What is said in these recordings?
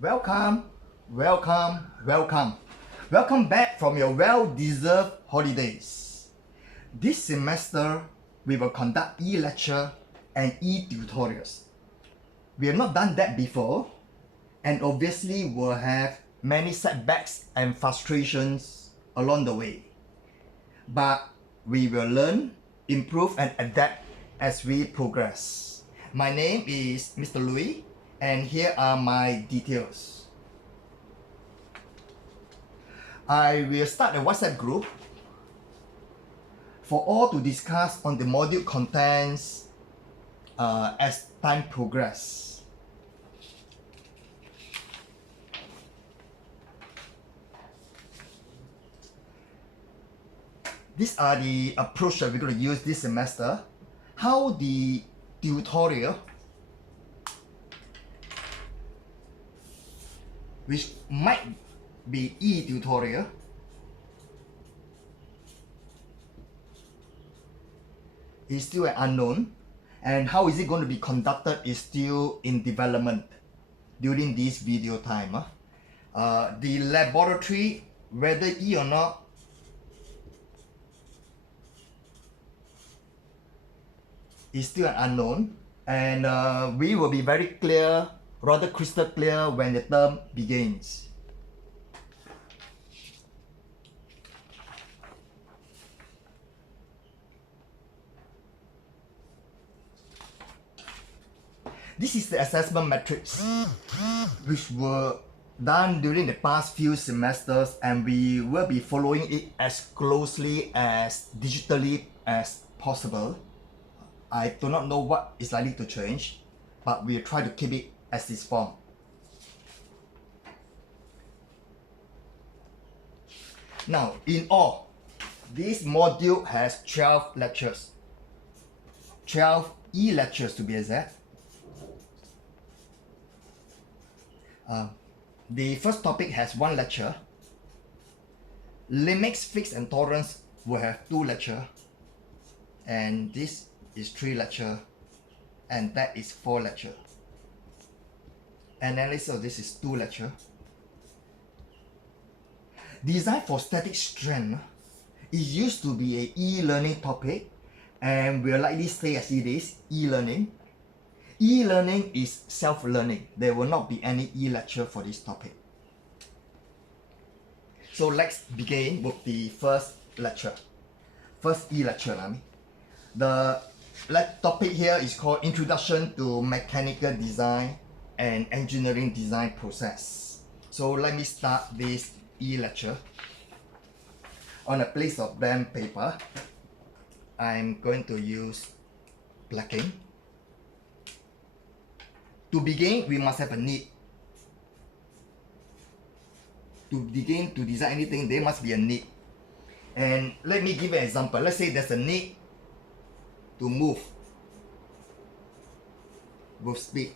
Welcome, welcome, welcome. Welcome back from your well-deserved holidays. This semester, we will conduct e-lecture and e-tutorials. We have not done that before, and obviously will have many setbacks and frustrations along the way. But we will learn, improve, and adapt as we progress. My name is Mr. Louis, and here are my details. I will start a WhatsApp group for all to discuss on the module contents as time progress. These are the approach that we're going to use this semester. How the tutorial, which might be e-tutorial, is still an unknown, and how is it going to be conducted is still in development during this video time. The laboratory, whether E or not, is still an unknown, and we will be very clear, rather crystal clear when the term begins. This is the assessment metrics which were done during the past few semesters, and we will be following it as closely as digitally as possible. I do not know what is likely to change, but we'll try to keep it as this form. Now, in all, this module has 12 lectures. 12 e-lectures to be exact. The first topic has 1 lecture. Limits, fixed, and tolerance will have 2 lectures. And this is 3 lectures. And that is 4 lectures. Analysis of this is 2 lectures. Design for static strength is used to be a e-learning topic, and will likely stay as it is, e-learning. E-learning is self-learning. There will not be any e-lecture for this topic. So let's begin with the first lecture. First e-lecture. The topic here is called Introduction to Mechanical Design and Engineering Design Process. So let me start this e-lecture. On a piece of blank paper, I'm going to use black ink. To begin, we must have a need. To begin to design anything, there must be a need. And let me give an example. Let's say there's a need to move with speed.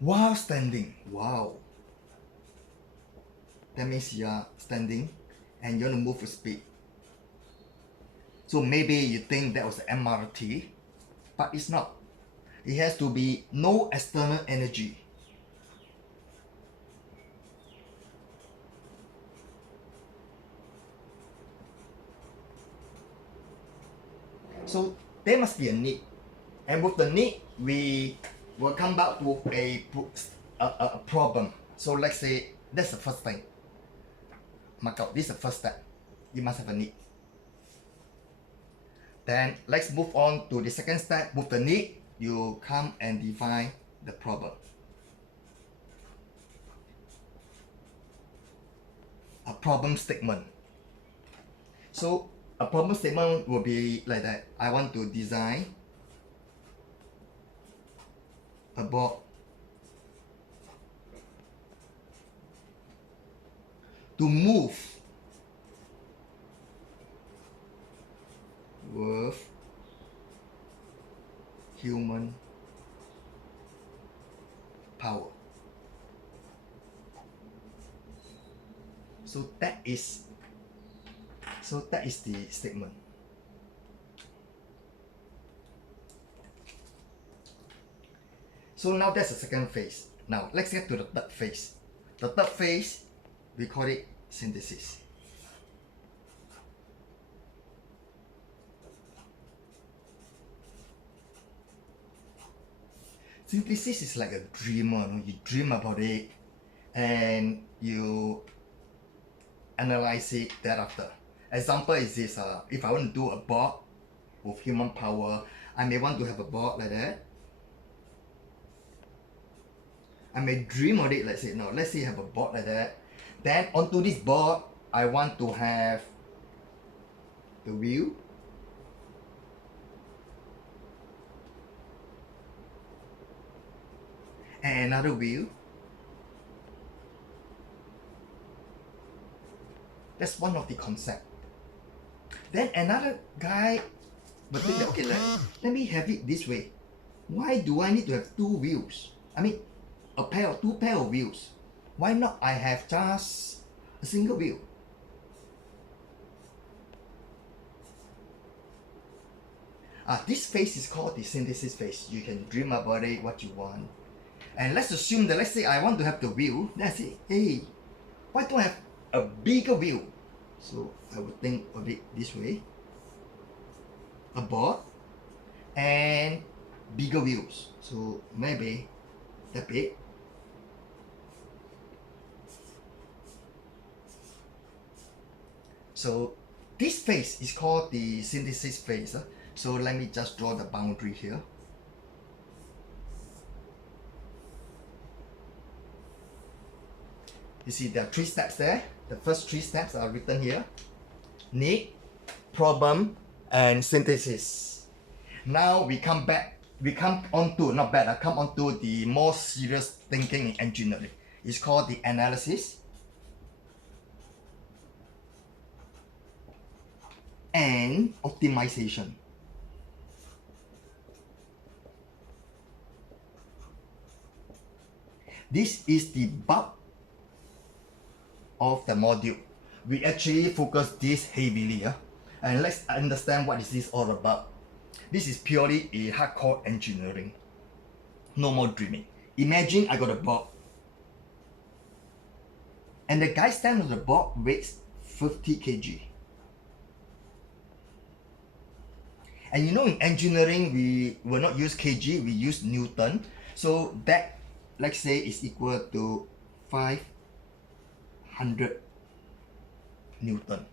While standing, wow. That means you are standing and you want to move with speed. So maybe you think that was the MRT, but it's not. It has to be no external energy. So there must be a need. And with the need, we will come back with a problem. So let's say that's the first thing. Mark out, this is the first step. You must have a need. Then let's move on to the second step. With the need, you come and define the problem. A problem statement. So a problem statement will be like that. I want to design a board to move with human power. So that is the statement. So now that's the second phase. Now let's get to the third phase. The third phase, we call it synthesis. Synthesis is like a dreamer. You dream about it and you analyze it thereafter. Example is this, if I want to do a board with human power, I may want to have a board like that. I may dream of it, let's say I have a board like that. Then onto this board, I want to have the wheel. And another wheel. That's one of the concept. Then another guy will think that, okay, let me have it this way. Why do I need to have two wheels? I mean, two pair of wheels. Why not I have just a single wheel? This phase is called the synthesis phase. You can dream about it, what you want. And let's assume that, let's say I want to have the wheel. Then I say, hey, why don't I have a bigger wheel? So I would think of it this way. A board and bigger wheels. So maybe that big. So this phase is called the synthesis phase. So let me just draw the boundary here. You see there are three steps there. The first three steps are written here. Need, problem, and synthesis. Now we come on to the more serious thinking in engineering. It's called the analysis and optimization. This is the bulk of the module. We actually focus this heavily, and let's understand what is this all about. This is purely a hardcore engineering. No more dreaming. Imagine I got a board, and the guy standing on the board weighs 50 kg. And you know, in engineering, we will not use kg, we use Newton. So that, let's say, is equal to 500 Newton.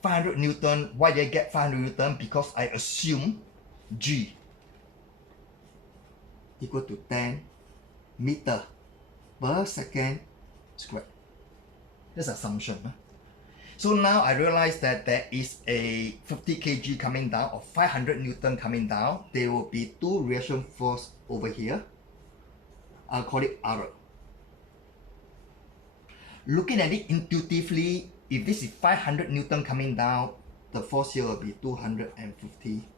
500 Newton, why did I get 500 Newton? Because I assume G equal to 10 meter per second squared. That's assumption. So now I realize that there is a 50 kg coming down or 500 Newton coming down. There will be two reaction force over here. I'll call it R. Looking at it intuitively, if this is 500 Newton coming down, the force here will be 250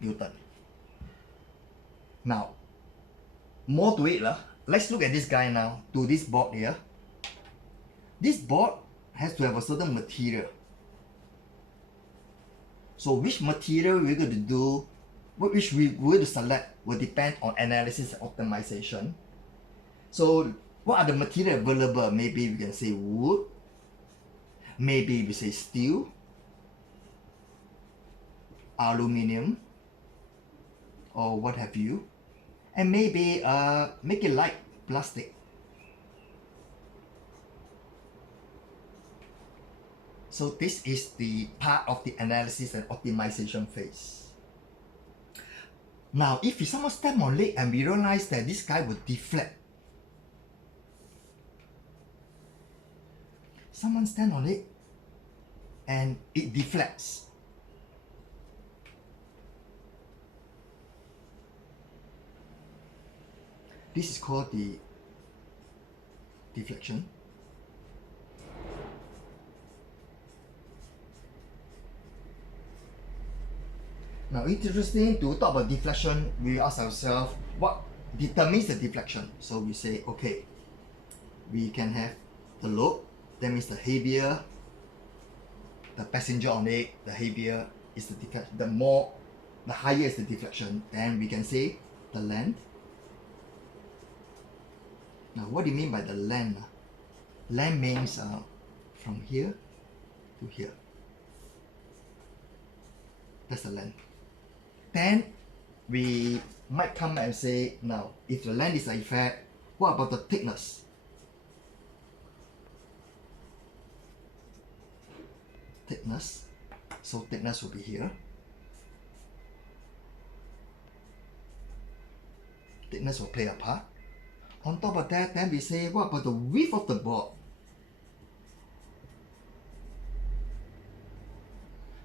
Newton. Now, more to it, let's look at this guy now, to this board here. This board has to have a certain material. So which material we're going to do, which we will select, will depend on analysis and optimization. So what are the material available? Maybe we can say wood, maybe we say steel, aluminum, or what have you, and maybe make it light plastic. So this is the part of the analysis and optimization phase. Now, if someone step on it and we realize that this guy will deflect, someone stand on it and it deflects. This is called the deflection. Now, interesting to talk about deflection, we ask ourselves what determines the deflection. So we say, okay, we can have the load, that means the heavier the passenger on it, the heavier is the deflection, the higher is the deflection, then we can say the length. Now what do you mean by the length? Length means from here to here. That's the length. Then we might come and say, now if the length is an effect, what about the thickness? Thickness. So thickness will be here. Thickness will play a part. On top of that, then we say, what about the width of the board?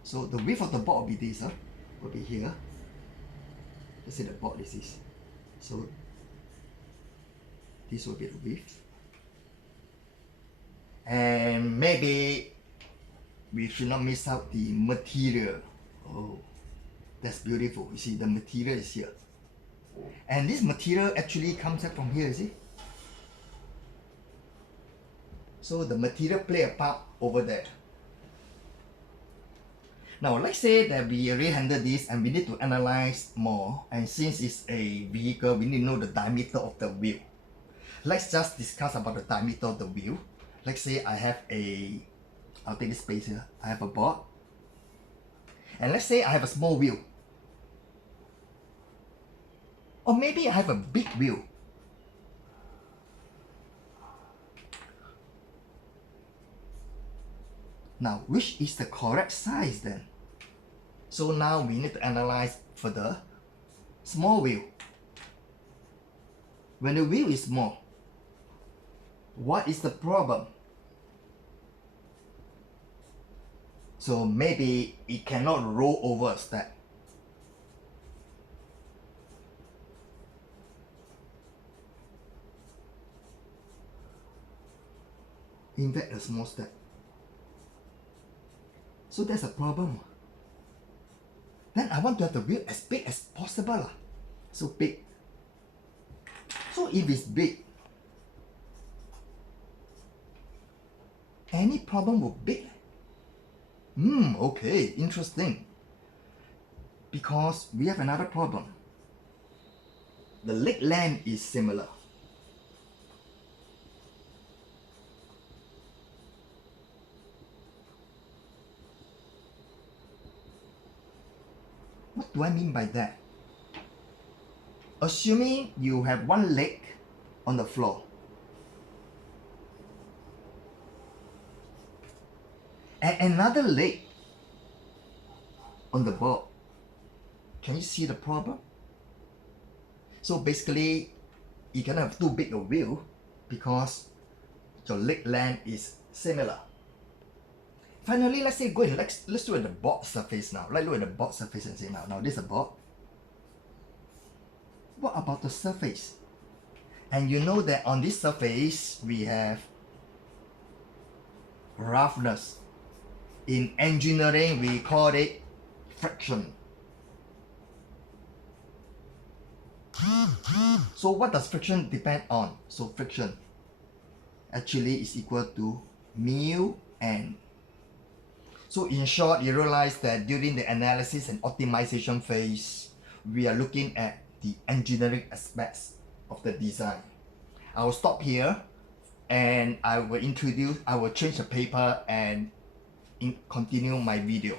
So the width of the board will be this, will be here. Let's say the board is this. So this will be the width. And maybe we should not miss out the material. Oh, that's beautiful. You see, the material is here. And this material actually comes up from here, you see? So the material play a part over there. Now let's say that we already handled this and we need to analyze more, and since it's a vehicle, we need to know the diameter of the wheel. Let's just discuss about the diameter of the wheel. Let's say I have I'll take this space here. I have a board. And let's say I have a small wheel. Or maybe I have a big wheel. Now, which is the correct size then? So now we need to analyze further. Small wheel. When the wheel is small, what is the problem? So maybe it cannot roll over a step. Invert a small step. So that's a problem. Then I want to have the wheel as big as possible. So big. So if it's big, any problem with big? Okay, interesting. Because we have another problem. The leg length is similar. What do I mean by that? Assuming you have one leg on the floor, and another leg on the board, can you see the problem? So basically, you cannot have too big a wheel because your leg length is similar. Finally, let's say go ahead, let's look at the board surface now. Let's look at the board surface and say now this is a board. What about the surface? And you know that on this surface we have roughness. In engineering we call it friction. So what does friction depend on? So friction actually is equal to mu n. So in short, you realize that during the analysis and optimization phase, we are looking at the engineering aspects of the design. I will stop here and I will change the paper and continue my video.